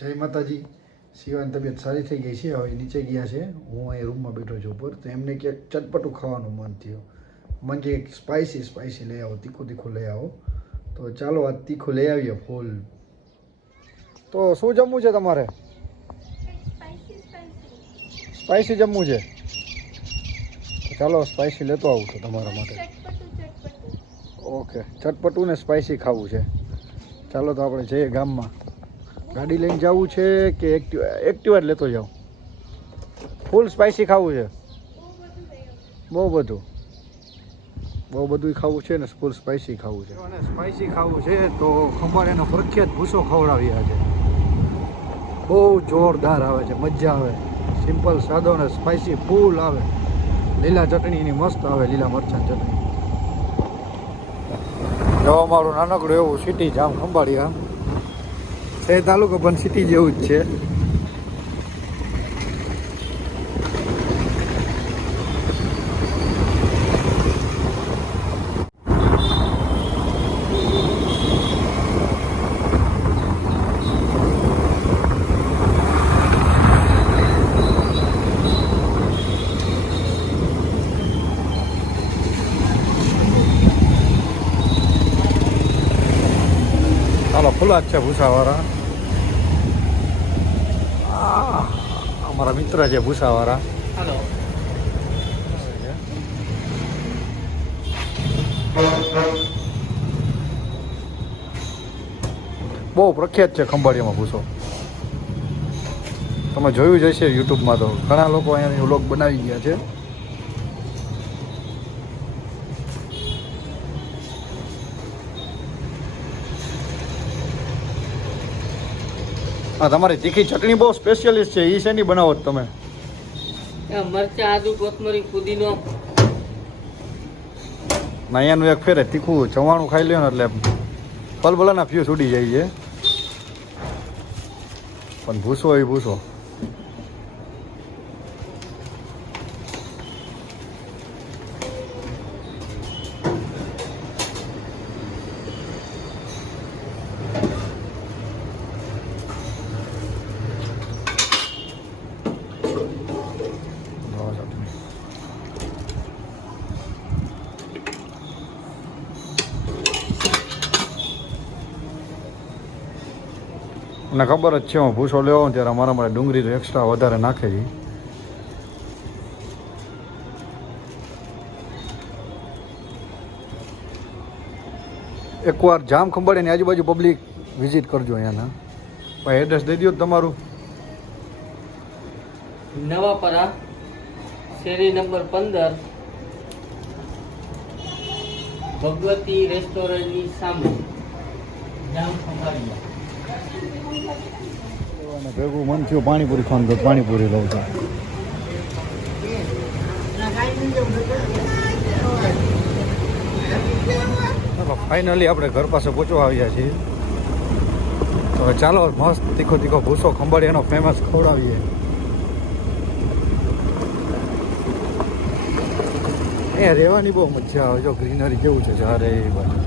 જય માતાજી. શિવાની તબિયત સારી થઈ ગઈ છે, હવે નીચે ગયા છે. હું અહીં રૂમમાં બેઠો છું ઉપર. તો એમને ક્યાંક ચટપટું ખાવાનું મન થયું. મન કે સ્પાઇસી લઈ આવો, તીખું લઈ આવો. તો ચાલો આ તીખું લઈ આવીએ ફૂલ. તો શું જમવું છે તમારે? સ્પાઇસી જમવું છે? ચાલો સ્પાઇસી લેતો આવું છું તમારા માટે. ઓકે, ચટપટું ને સ્પાઇસી ખાવું છે. ચાલો તો આપણે જઈએ ગામમાં. ગાડી લઈને જવું છે કે એક્ટિવા જ લેતો જાઉં? ફૂલ સ્પાઇસી ખાવું છે? બહુ બધું ખાવું છે ને ફૂલ સ્પાઇસી ખાવું છે. અને સ્પાઇસી ખાવું છે તો ખંભાળ એનો પ્રખ્યાત ભૂસો ખવડાવ્યા છે. બહુ જોરદાર આવે છે, મજા આવે. સિમ્પલ સાદો ને સ્પાઇસી ફૂલ આવે. લીલા ચટણીની મસ્ત આવે, લીલા મરચાં ચટણી. જો અમારું નાનકડું એવું સિટી જામ ખંભાળિયા છે, તાલુકો પણ સિટી જેવું જ છે. ચાલો ખુલ્લા જ છે ભૂસાવાળા. અમારા મિત્ર છે ભૂસાવાળા. બહુ પ્રખ્યાત છે ખંભાળિયામાં ભૂસો. તમે જોયું જ હશે યુટ્યુબમાં. તો ઘણા લોકો અહીંયા વ્લોગ બનાવી ગયા છે. હા, તમારી તીખી ચટણી બહુ સ્પેશિયલિસ્ટ છે. એ શેની બનાવો છો તમે? મરચા, આદુ, કોથમરી, પુદીનો. ના, અહીંયાનું એક ફેરે તીખું ચવાણું ખાઈ લ્યો ને એટલે પલભલાના ફ્યુઝ ઉડી જાય છે. પણ ભૂસો એ ભૂસો. મને ખબર જ છે, હું ભૂસો લેવો ત્યારે અમારા માટે ડુંગળી તો એક્સ્ટ્રા વધારે નાખે છે. એકવાર જામ ખંભાળિયાની આજુબાજુ પબ્લિક વિઝિટ કરજો અહીંયાના. ભાઈ એડ્રેસ દઈ દો તમારું. નવાપરા, શેરી નંબર 15, ભગવતી રેસ્ટોરન્ટની સામે, જામ ખંભાળિયા. ભેગું મન થયું પાણીપુરી ખાવાનું, તો પાણીપુરી લઉં છું. ફાઇનલી આપણે ઘર પાસે પહોંચવા આવ્યા છીએ. તો ચાલો મસ્ત તીખો ભૂસો ખંભાળિયાનો ફેમસ ખવડાવીએ. અહીંયા રહેવાની બહુ મજા આવે. જો ગ્રીનરી કેવું છે ચારે એ બાજુ.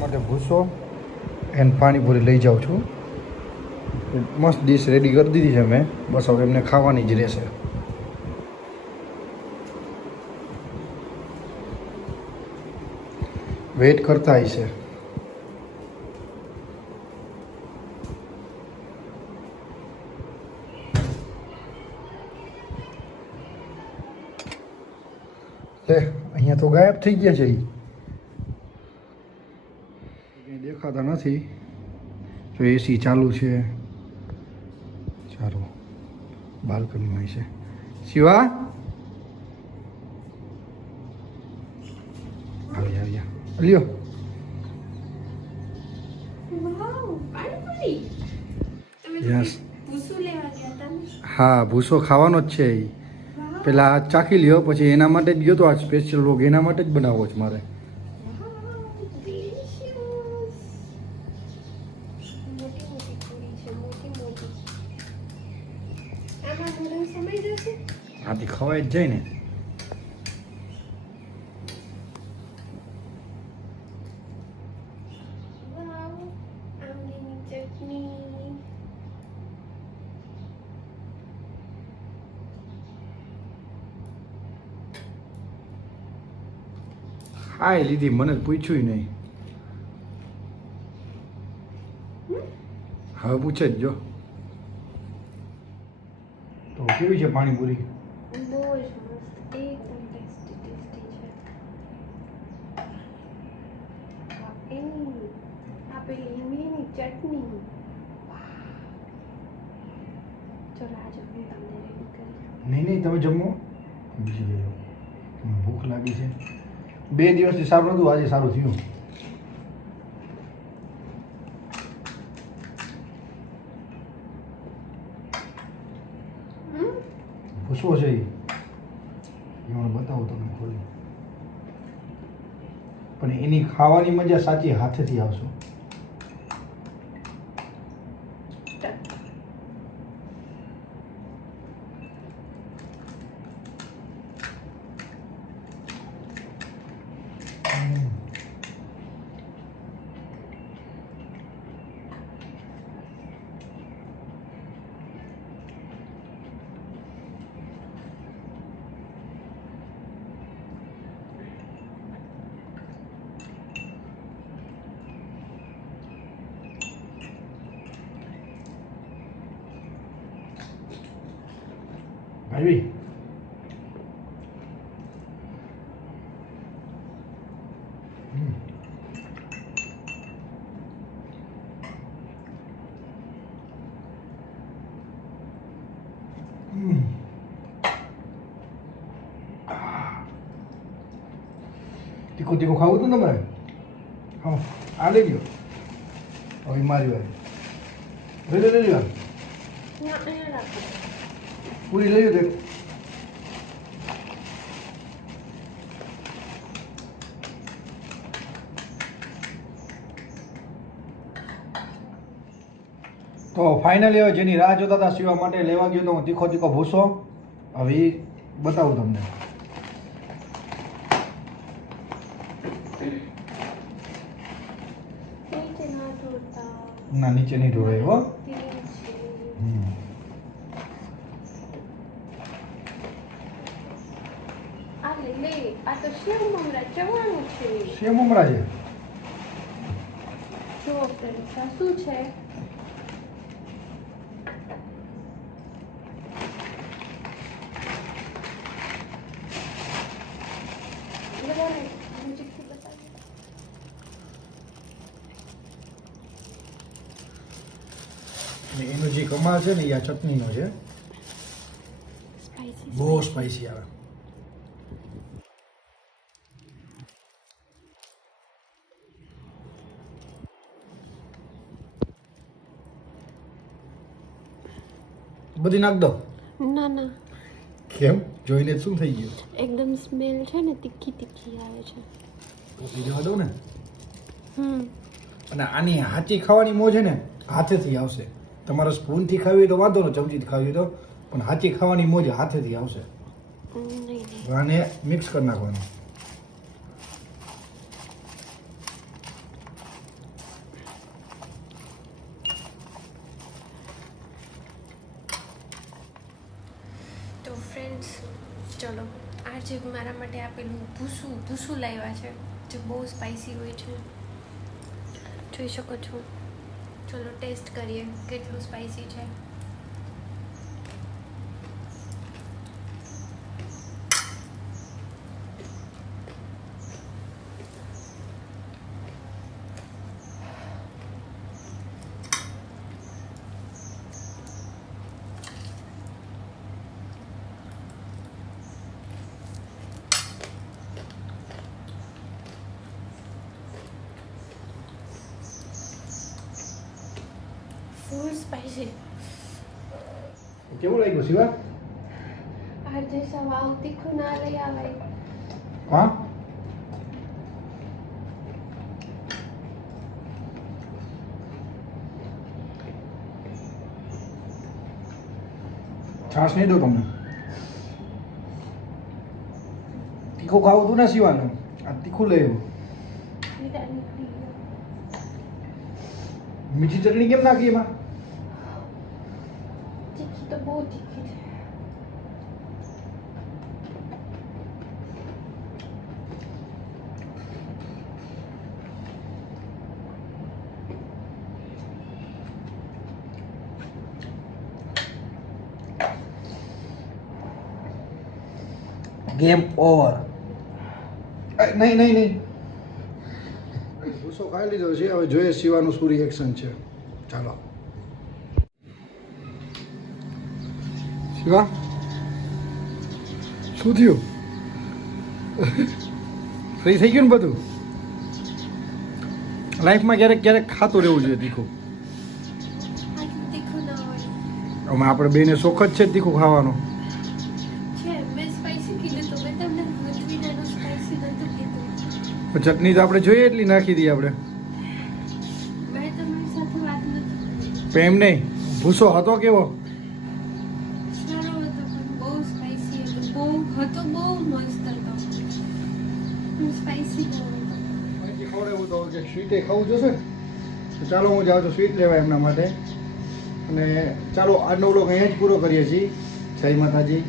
માટે ભૂસો એન્ડ પાણીપુરી લઈ જાઉં છું. મસ્ત ડીશ રેડી કરી દીધી છે મેં. બસ હવે એમને ખાવાની જ રહેશે. વેઇટ કરતા હશે. લે, અહીંયા તો ગાયબ થઈ ગયા છે. કંઈ દેખાતા નથી. જો એસી ચાલુ છે. ચાલો બાલ્કનીમાં છે. શિવા આવ્યા લ્યો. યસ, હા ભૂસો ખાવાનો જ છે. પેલા ચાખી લ્યો, પછી એના માટે જ ગયો તો. આ સ્પેશિયલ વ્લોગ એના માટે જ બનાવવો છે મારે. આથી ખવાય જ જાય ને. ચટણી ખાઈ લીધી, મને પૂછ્યું નહીં. હવે પૂછે જ જો. તો કેવી છે પાણીપુરી? બહુ જ મસ્ત, એકદમ ટેસ્ટી છે. આપેલી લીમડીની ચટણી. ચલો આજે હું તમને રેડી કરી. નહીં તમે જમો, બીજી લઈ લો. ભૂખ લાગી છે. 2 દિવસથી સારું નહોતું, આજે સારું થયું. ભૂસવો છે એ મને બતાવો તમે ખોલી. પણ એની ખાવાની મજા સાચી હાથેથી આવશે. ભાઈ તીખું તીખું ખાવું હતું ને તમારે? હા, આ લઈ ગયો. હવે મારી વાર લઈ લો. પૂરી લઈ લો. તો ફાઇનલી હવે જેની રાહ જોતા હતા સીવા માટે લેવા ગયો તો હું તીખો તીખો ભૂસો. હવે એ બતાવું તમને. ના નીચે નહીં ઢોળાય હો. આ તો સેવ મમરા ચવાણું છે. સેવ મમરા છે. જો ફ્રેન્ડ્સ આ શું છે? એનો જે કમાલ છે ને એ આ ચટણીનો છે. બહુ સ્પાઈસી આવે. બધી નાખ દો. ના ના, કેમ? જોઈને શું થઈ ગયું? એકદમ સ્મેલ છે ને તીખી તીખી આવે છે. પી જવા દઉં ને. અને આની હાચી ખાવાની મોજ છે ને હાથેથી આવશે. તમારે સ્પૂનથી ખાવી હોય તો વાંધો ને, ચમચીથી ખાવી હોય તો, પણ હાચી ખાવાની મોજ હાથેથી આવશે. આને મિક્સ કરી નાખવાનું. તો ફ્રેન્ડ્સ ચલો આજે મારા માટે આપેલું ભૂસું લાવ્યા છે જે બહુ સ્પાઇસી હોય છે, જોઈ શકો છો. ચલો ટેસ્ટ કરીએ કેટલું સ્પાઇસી છે. ફૂલ સ્પાઇસી. કેવું લાગ્યું શિવા? આજે સવાવ તીખું ના લઈ આવે. હા, છાશ નહીં દો તમને. તીખું ખાવું તું ને શિવાનું, આ તીખું લઈ આવ્યું. મીઠી ચટણી કેમ નાખી એમાં? તીખી તો બહુ તીખી છે. Game over. નહીં નહીં નહીં, ભૂસો ખાઈ લીધો છે. હવે જોઈએ શિવાનું શું રિએક્શન છે. ચાલો શિવા, શું થયું? ફ્રી થઈ ગયું ને બધું? લાઈફમાં ક્યારેક ક્યારેક ખાતું રહેવું જોઈએ તીખું. આટલું તીખું ના હોય. અમે આપણે બેને શોખ જ છે તીખું ખાવાનો. છે મેં સ્પાઈસી કીધું તો મેં તમને વિનાનું સ્પાઈસી નહોતું કીધું. પણ ચટણી તો આપણે જોઈએ એટલી નાખી દઈએ આપણે. મેં તમારી સાથે વાત નથી કરી. પણ એમ નહીં, ભૂસો હતો કેવો? સારો હતો પણ બહુ સ્પાઈસી હતો. બહુ મસ્ત હતો. પણ સ્પાઈસી બહુ હતો. અહીંથી ખવડાવ્યું તો કે સ્વીટે ખાવું જોશે, તો ચાલો હું જાઉં છું સ્વીટ લેવા એમના માટે. અને ચાલો આજનો વ્લોગ અહીંયા જ પૂરો કરીએ છીએ. જય માતાજી.